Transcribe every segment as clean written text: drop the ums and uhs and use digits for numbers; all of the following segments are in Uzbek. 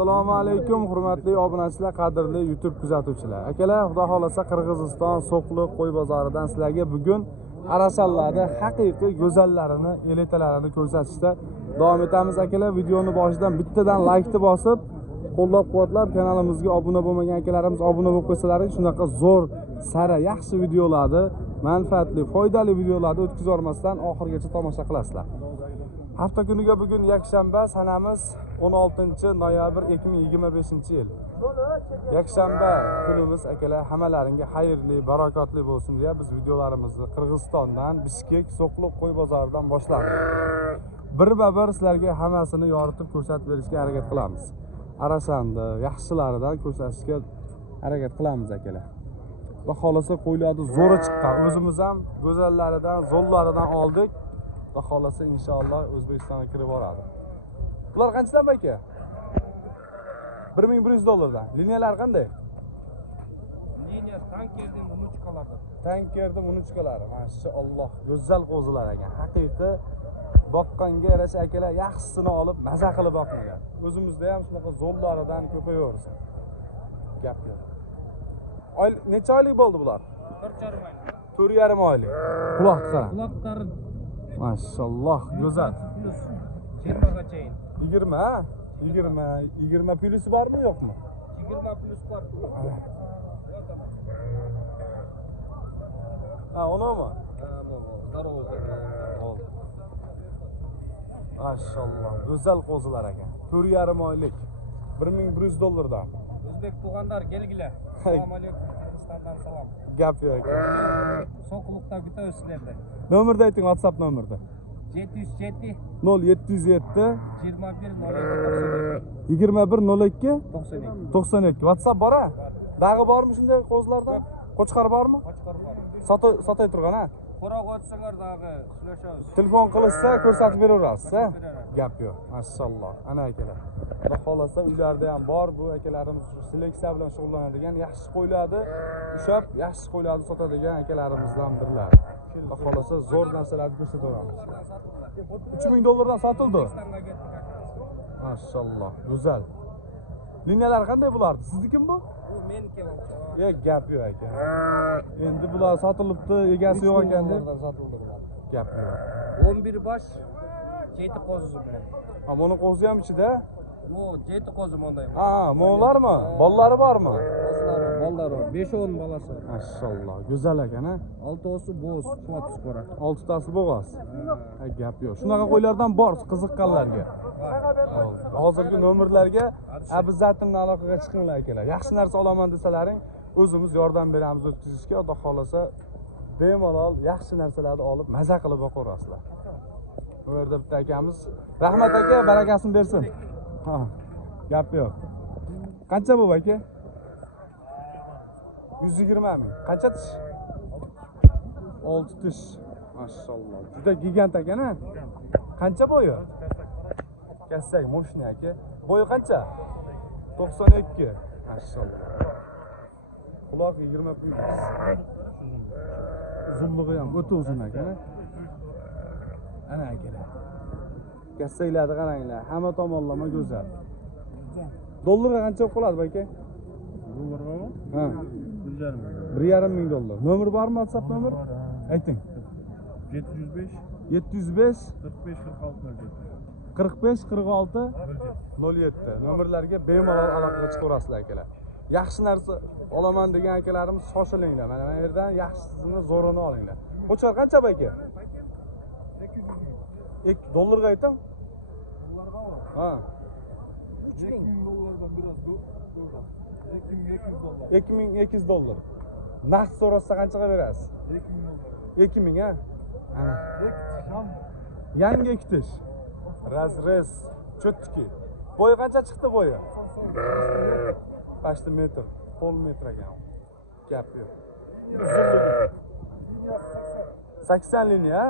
Assalomu alaykum hurmatli obunachilar, qadrli YouTube kuzatuvchilar. Akalar, xudo xolasa Qirg'iziston So'qliq qo'y bozoridan sizlarga bugun arashallarda haqiqiy go'zallarini, elitalarini ko'rsatishda davom etamiz akalar. Videoni boshidan bittadan laykni bosib, qo'llab-quvvatlab kanalimizga obuna bo'lmagan akalarimiz obuna bo'lib qo'ysalaring, shunaqa zo'r, sara, yaxshi videolarni, manfaatli, foydali videolarni o'tkazib olmasdan oxirigacha tomosha qilasizlar. Hafta kuniga bugun yakshanba, sanamiz 16 noyabr 2025-yil. Yakshanba kunimiz akalar hammalaringga xayrli, barakotli bo'lsin deya biz videolarimizni Qirg'izistondan, Bishkek So'qliq qo'y bozoridan boshladik. Bir-bir sizlarga hammasini yoritib ko'rsatib berishga harakat qilamiz. Arashandi, yaxshilaridan ko'rsatishga harakat qilamiz akalar. Xudo xolasa qo'ylarni zo'ri chiqqan. O'zimiz ham go'zallaridan, zo'llaridan oldik. Xudo xolasa inshaalloh O'zbekistonga kirib boradi. Bular qanchadan aka? $1100. Liniyalar qanday? Liniya tankerdan unuchkalardan. Tankerda unuchkalari. Mashalloh, go'zal qo'zilar ekan. Haqiqiy boqqanga yarasha akalar yaxshisini olib maza qilib boqinglar. O'zimizda ham shunaqa zo'llaridan ko'payaversin. Gap yo'q. Necha oylik bo'ldi bular? 4,5 oylik. Quloq qara. Quloqlari Mashalloh, go'zal. 20 gachayin. 20 plyusi bormi, yo'qmi? 20 plus bor. Ha, unimi? Здорово. Mashalloh, go'zal qo'zilar ekan. 4,5 oylik. $1100. O'zbek tug'anlar kelgilar. Assalomu alaykum. Qirg'izistondan salom. Gap yo'q. So'qliqda bitta sizlarda. Nomerni ayting, WhatsApp nomerda. 707 0707 2102 92 WhatsApp bor-a? Dag'i bormi shunday qo'zlardan? Qo'chqar bormi? Sotay turgan ha? Qo'roq o'tsangiz dag'i suylashamiz. Telefon qilishsa ko'rsatib beraverasiz, ha? Gap yo'q. Mashalloh. Ana akalar. Xudo xolasa uylarda ham bor bu akalarimiz seleksiya bilan shug'ullanadigan, yaxshi qo'ylarni ushab, yaxshi qo'ylarni sotadigan akalarimizdan birlari. Xudo xolasa zo'r narsalarni ko'rsataveramiz. $3000 sotildi. Mashalloh, go'zal. Liniyalar qanday bulardi? Siznikimi bu? Bu meniki bo'lsa. Gap yo'q aka. Endi bular sotilibdi, egasi yo'q ekan deb sotildi bular. gap yo'q. 11 bosh 7 qo'zi bilan. Ha, buni qo'zi ham ichida? Bu 7 qo'zi monday. Ha, mo'larmi? Bolalari bormi? Bolalari 5-10 bolasi. Mashalloh, go'zal ekan, ha? 6tasi bo'z, fotis ko'ra. 6tasi bo'g'oz. Ha, gap yo'q. Shunaqa qo'ylardan bor qiziqqanlarga. Hozirgi nomerlarga abizatimni aloqaga chiqinglar akalar. Yaxshi narsa olaman desalaring, o'zimiz yordam beramiz o'tkazishga. Xudo xolasa bemalol yaxshi narsalarni olib maza qilib boqaverasizlar. Bu yerda bitta akamiz, rahmat aka, barakasini bersin. Ha, gap yo'q. Qancha bu aka? 120 ming. Qancha tish? 6 tish. Mashalloh. Juda gigant ekan-a? Qancha bo'yi? Kassak, moshni aka. Bo'yi qancha? 92. Mashalloh. Quloq 20 plyus. Uzunligi ham o'ta uzun ekan-a? Ana akalar. Kassaklarni qaranglar, hamma tomonlama go'zal. Dollarga qancha qoladi aka? Dollarga? Ha. $1,5 ming. Nomer bormi, WhatsApp nomer? Ayting. 705 705 45 46 07. Nomerlarga bemalol aloqaga chiqaverasizlar akalar. Yaxshi narsa olaman degan akalarimiz shoshilinglar. Mana bu yerdan yaxshisini zo'rini olinglar. Qo'chqar qancha aka? $800 ayting. Ha. $2,000 biraz $2,200. Naqd so'rasa qanchaga berasiz? 2,000 ha? Ana. Yangi kitish. Razrez, cho'tki. Bo'yi qancha chiqdi bo'yi? Почти metr, pol metr ekan. Gap yo'q. 80 liniya.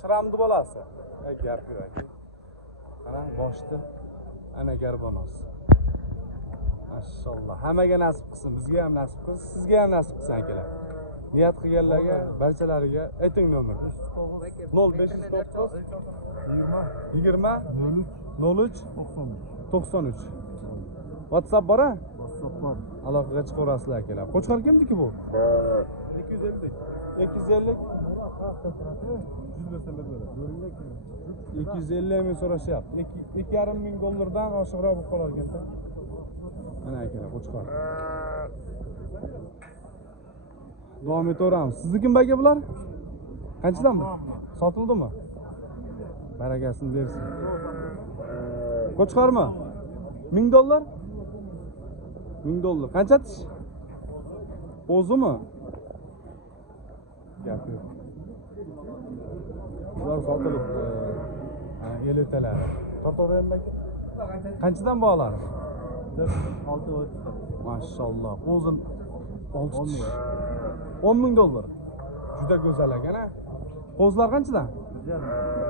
Shramni bolasi. Gap yo'q. Qarang, boshda ana garbonoz. Mashalloh. Hammaga nasib qilsin, bizga ham nasib qilsin, sizga ham nasib qilsin akalar. Niyat qilganlarga, barchalariga ayting nomerni. 0509 20 03 03 93. WhatsApp bor a? WhatsApp bor. Aloqaga chiqarasizlar akalar. Qo'chqor kimniki bu? 250. 250 250 ming so'rashyapti. 2,5 ming dollardan oshiqroq bo'lib qolar ekan-da. Mana akalar, qo'chqor. Davom etaveramiz. Sizniki nima bular? Qanchadan bu? Sotildimi? Barakasini bersin. Qo'chqormi? 1000 dollar? 1000 dollar. Qancha tish? O'zimi? Gap yo'q. Ular sotilibdi. Elitalar. Tortaveraymi aka? Qanchadan bog'lar? 6 oy. Mashalloh. O'zim 6 tish. 10 ming dollar. Juda go'zal ekan-a. Qo'zlar qanchadan?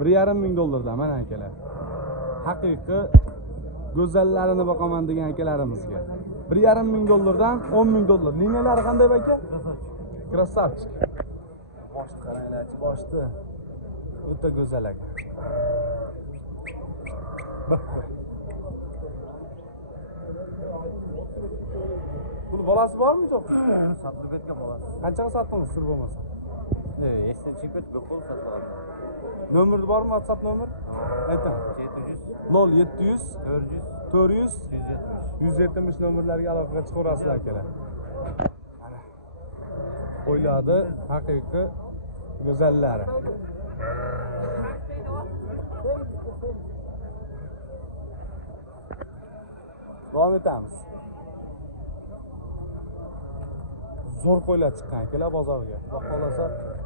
1,5 ming dollardan mana akalar. Haqiqiy go'zallarini boqaman degan akalarimizga. 1,5 ming dollardan 10 ming dollar. Liniyalari qanday aka? Krasavchik. Boshni qaranglar-chi, boshni. O'ta go'zal ekan. Buni bolasi bormi yo'q? Satılib ketgan bolasi. Qanchaga sotdingiz, sir bo'lmasa? Esda chekib qo'l satib. Nomeri bormi, WhatsApp nomer? Ayting. 0700 400 170 nomerlariga aloqaga chiqarasizlar akalar. Mana. Qo'ylardi haqiqiy go'zallari. Davom etamiz. Zo'r qo'ylar chiqqan akalar bozorga. Xudo xolasa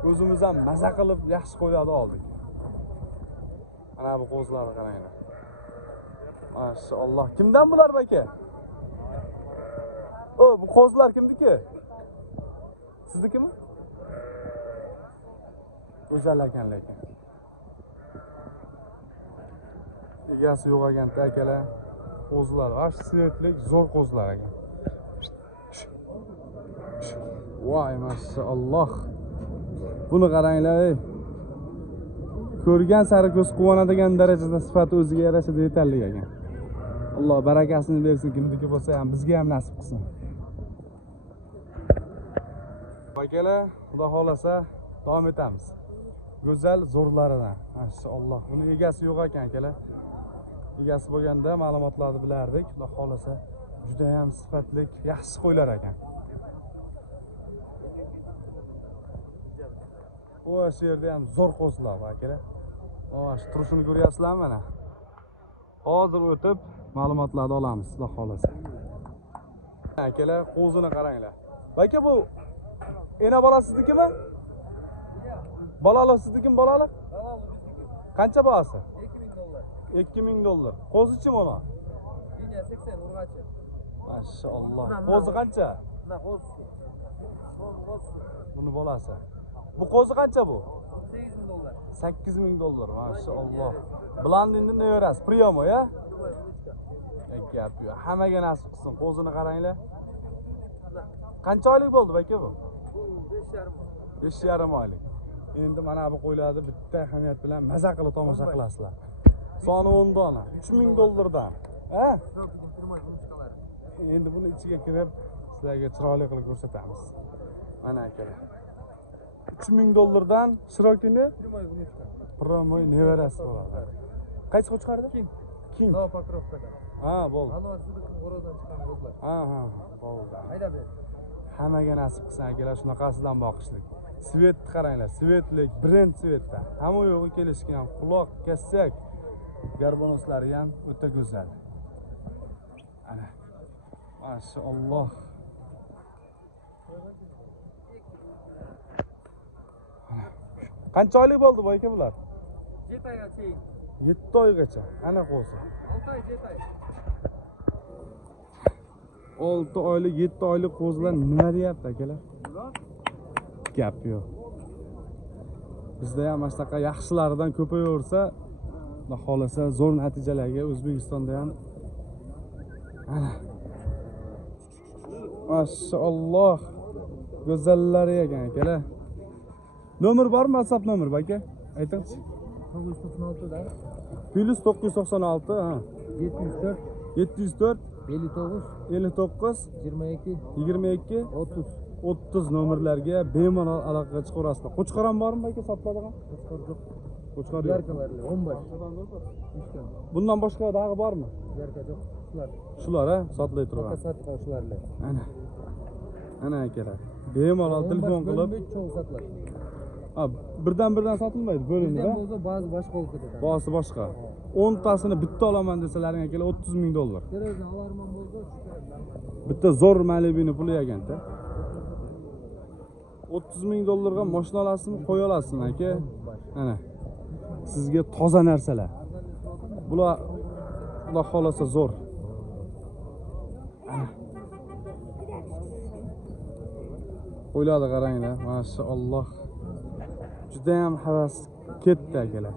o'zimiz ham maza qilib yaxshi qo'ylarni oldik. Mana bu qo'zlarni qaranglar. Mashalloh. Kimdan bular aka? O, bu qo'zlar kimniki? Siznikimi? Go'zal ekan lekin. Egasi yo'q ekan-da akalar. Qo'zlar, ash svetlik, zo'r qo'zlar ekan. Voy, mashalloh. Buni qaranglar, ey. Ko'rgan sari ko'z quvonadigan darajada sifati o'ziga yarasha yetarli ekan. Alloh barakasini bersin, kimniki bo'lsa ham bizga ham nasib qilsin. Akalar, xudo xolasa davom etamiz. Go'zal zo'rlaridan. Mashalloh. Buni egasi yo'q ekan akalar. Egasi bo'lganda ma'lumotlarni bilardik. Xudo xolasa juda ham sifatli, yaxshi qo'ylar ekan. Bu yerda ham zo'r qo'zlar bor akalar. Mana shu turishini ko'ryapsizlarmi mana? Hozir o'tib ma'lumotlarni olamiz, xudo xolasa. Akalar, qo'zini qaranglar. Aka bu ena bola siznikimi? Bolali siznikimi bolali? Qancha bahasi? 2000 dollar. 2000 dollar. Qo'zichi mana? Liniya 80 urg'achi. Mashalloh. Qo'zi qancha? Mana qo'z. Buni bolasi. Bu qo'zi qancha bu? 8000 dollar. 8000 dollar. Mashalloh. Blandinni nevarasi, priyomo ya? Gap yo'q. Hammaga nasib qilsin. Qo'zini qaranglar. Qancha oylik bo'ldi aka bu? 5,5 oylik. Endi mana bu qo'ylarni bitta hamiyat bilan maza qilib tomosha qilasizlar. Soni 10 dona, 3000 dollardan. Ha? Endi buni ichiga kirib sizlarga chiroyli qilib ko'rsatamiz. Mana akalar. 3000 dollardan Shirokini promoy nevarasi bo'ladi. Qaysi qo'chqardi? King. No Pokrovkada. Ha, bo'ldi. Mana sizni G'orodan chiqqan qo'zlar. Ha, bo'ldi. Hayda ber. Hammaga nasib qilsin akalar shunaqasidan boqishlik. Svet qaranglar, svetlik, brend svetda. Hamma yo'g'i kelishgan, quloq, kassak, garbonoslari ham o'ta go'zal. Ana. Mashalloh. Qancha oylik bo'ldi bu aka bular? 7 oyga teyin. 7 oygacha. Ana qo'zi. 6 oy, 7 oy. 6 oylik, 7 oylik qo'zilar nima deyapti akalar? Gap yo'q. Bizda ham mana shunaqa yaxshilaridan ko'payaversa, xudo xolasa zo'r natijalarga O'zbekistonda ham ana. Mashalloh. Go'zallari ekan akalar. Nomer bormi? WhatsApp nomer aka? Ayting. 996 da. Plus 996 ha. 704 704 59 59 22 22 30. 30 nomerlarga bemalol aloqaga chiqaverasizlar. Qo'chqor ham bormi aka sotadigan? Qo'chqor yo'q. Yarkalarli 15. Bundan boshqa dag'i bormi? Yarka yo'q. Shular. Shular ha, sotilay turgan. Sotgan shularlar. Ana. Ana akalar. Bemalol telefon qilib, cho'g' sotiladi. ha, birdan sotilmaydi, bo'linadi. Bizdan bo'lsa ba'zi boshqa bo'lib ketadi. Bosi boshqa. 10 tasini bitta olaman desalaring akalar $30,000. Kerakdan olarman bo'lsa shu Bitta zo'r malibini puli yeganda. $30,000 ga mashina olasizmi, qo'ya olasizmi aka? Ana. Sizga toza narsalar. Bular Xudo xolasa zo'r. Qo'yladi qaranglar, maşallah. Juda ham havas ketdi akalar.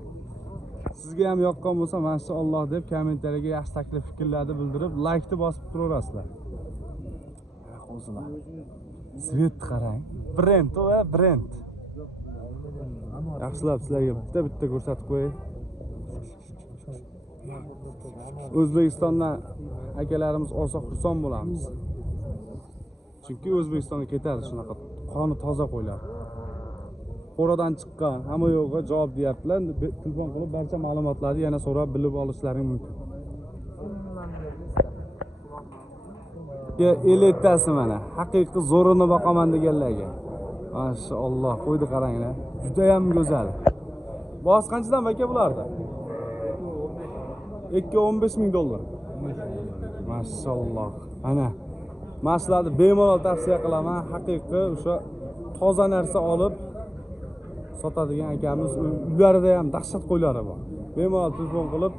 Sizga ham yoqqan bo'lsa, maşallah deb kommentariyaga yaxshi taklif fikrlarni bildirib, laykni bosib turaverasizlar. O'zinglar. Svet qarang. Brend va brend. Yaxshilab sizlarga bitta ko'rsatib qo'yay. O'zbekistondan akalarimiz olsa xursand bo'lamiz. Chunki O'zbekistonga ketadi shunaqa qoni toza qo'ylar. Qo'radan chiqqan, hamma yo'g'iga javob deyaptilar. Telefon qilib barcha ma'lumotlarni yana so'rab bilib olishlaring mumkin. Elitasi mana, haqiqiy zo'rini boqaman deganlarga. Maşallah, qo'ydi qaranglar. Juda ham go'zal. Bos qanchadan aka bularda? $15,000. Maşallah. Ana. Mashlarni bemalol tavsiya qilaman. Haqiqiy o'sha toza narsa olib sotadigan akamiz, uylarida ham dahshat qo'ylari bor. Bemalol telefon qilib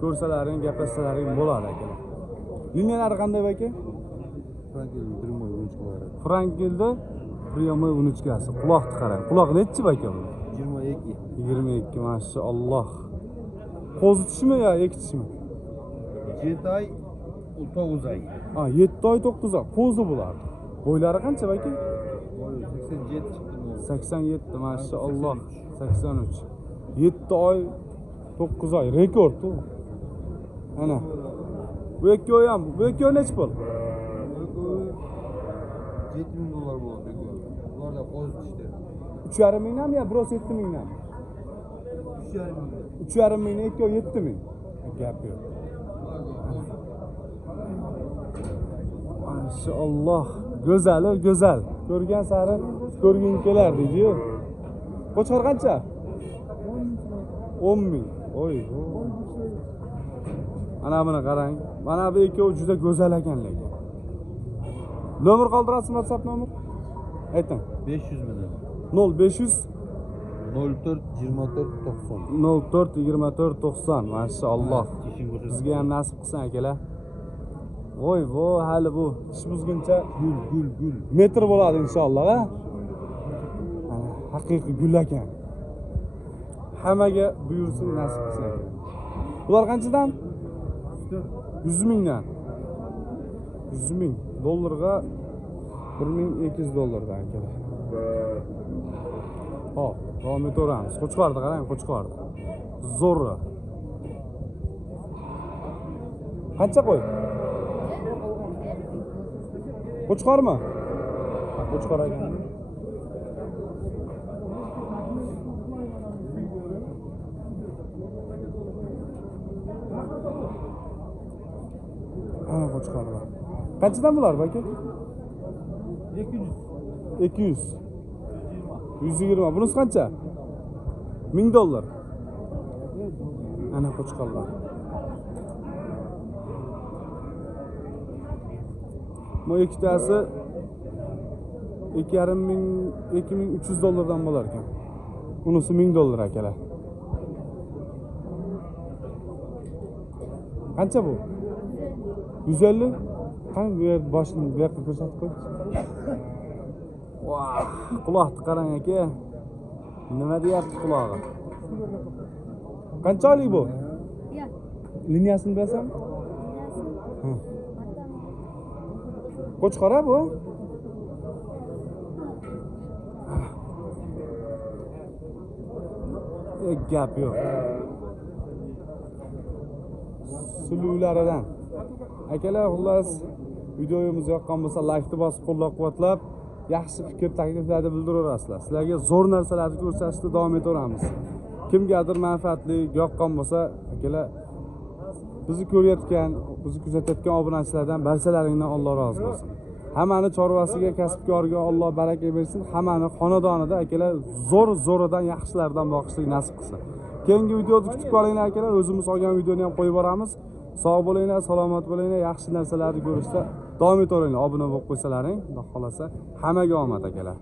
ko'rsalaring, gaplashsalaring bo'ladi akalar. Liniyalari qanday aka? Frankilda pryomoy unuchkasi. Quloqni qarang. Quloq nechi aka bu? 22. 22, maşallah. Qo'zi tishmi yo ekitishmi? 7 oy, 9 oy. Ha, 7 oy 9 oy. Qo'zi bulardi. Bo'ylari qancha aka? 87 chiqdi. 87, maşallah. 83. 7 oy 9 oy rekord bu. Ana. Bu ikkovi ham, bu ikkovi necha pul? $7,000 bo'ladi. Ularda qo'z tishdi. 3,5 mingdan yo 7 mingdan? 3,5 mingdan ikkovi 7 ming. Gap yo'q. Maşallah. Go'zali, go'zal. Ko'rgan sari ko'rging kelar deydi-yu. Qo'chqor qancha? 10 ming. Oy. Ana buni qarang. Mana bu ikkovi juda go'zal ekan lekin. Nomer qoldirasizmi, WhatsApp nomer? Ayting. 500 million. 0500 04 24 90. 04 24 90. Maşallah. Bizga ham nasib qilsin akalar. Voy, hali bu ish buzguncha gul. Metr bo'ladi inshaalloh, ha? Haqiqiy gul ekan. Hammaga buyursin, nasib qilsin ekan. Bular qanchadan? 100 mingdan. 100 ming dollarga $1,200 dan akalar. Hop, davom etaveramiz. Qo'chqorni qarang, qo'chqorni. Zo'rra. Qancha qo'y? Qo'chqormi? Qo'chqor ekan. Ana qo'chqorlar. Qanchadan bular aka? 200. 120. Bunisi qancha? $1000. Ana qo'chqorlar. Bu ikkitasi $2,300 dan bo'lar ekan. Bunisi $1000 akalar. Qancha bu? 150. Qani bu yer boshini bu yoqqa ko'rsatib qo'y. Vah, quloqni qarang aka. Nima deyapti qulog'i? Qanchalik bu? Liniyasini bilasam? Qo'chqor bu? Gap yo'q. suluvilaridan. Akalar, xullas videomiz yoqqan bo'lsa like bosib qo'llab-quvvatlab, yaxshi fikr, takliflarni bildiraverasizlar. Sizlarga zo'r narsalarni ko'rsatishda davom etaveramiz. Kimgadir manfaatli yoqqan bo'lsa, akalar bizni ko'rayotgan, bizni kuzatayotgan obunachilardan barchalaringdan Alloh rozi bo'lsin. Hammani chorvasiga, kasbkoriga Alloh baraka bersin. Hammani xonadonida akalar zo'ridan yaxshilardan boqishlik nasib qilsin. Keyingi videoda kutib qolinglar akalar. O'zimiz olgan videoni ham qo'yib boramiz. Sog' bo'linglar, salomat bo'linglar, yaxshi narsalarni ko'rishda davom etaveringlar. Obuna bo'lib qo'ysalaring, xudo xolasa hammaga omad akalar.